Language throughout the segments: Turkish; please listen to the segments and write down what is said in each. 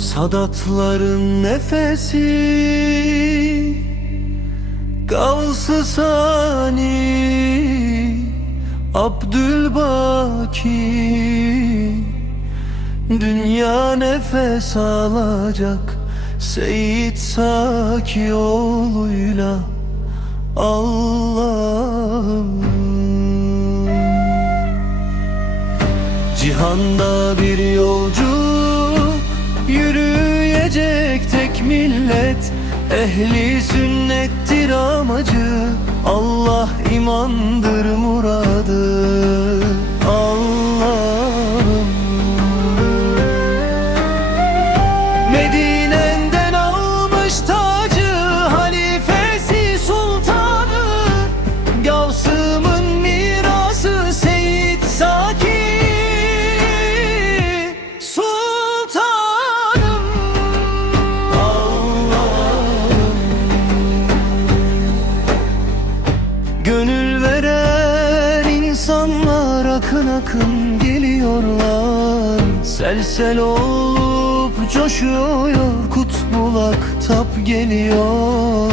Sadatların nefesi Gavs-ı Sani Abdülbaki Dünya nefes alacak Seyit Saki yoluyla Allah'ım. Cihanda bir yolcu Yürüyecek tek millet Ehli sünnettir amacı. Allah imandır muradı akın geliyorlar. Sel olup coşuyor kutbulak tap geliyor.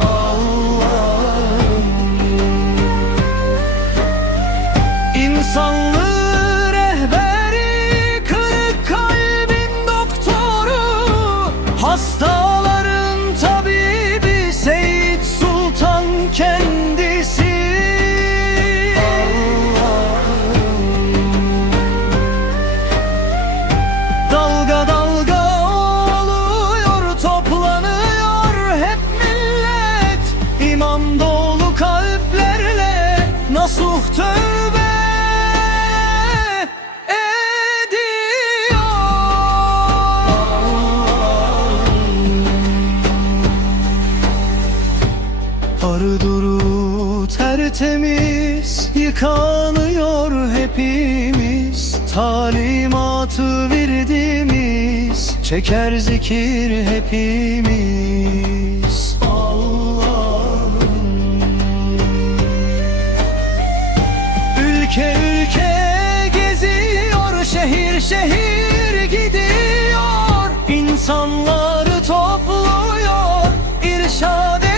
Allah'ım. İnsanlığı tertemiz yıkanıyor hepimiz. Talimatı verdiğimiz çeker zikir hepimiz. Allah'ım. Ülke ülke geziyor şehir şehir gidiyor. İnsanları topluyor irşad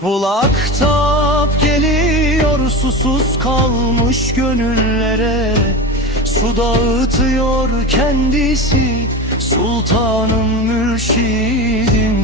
Kutbul aktap geliyor susuz kalmış gönüllere. Su dağıtıyor kendisi sultanım mürşidim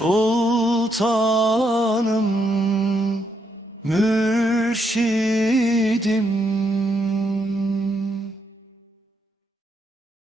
Sultanım Mürşidim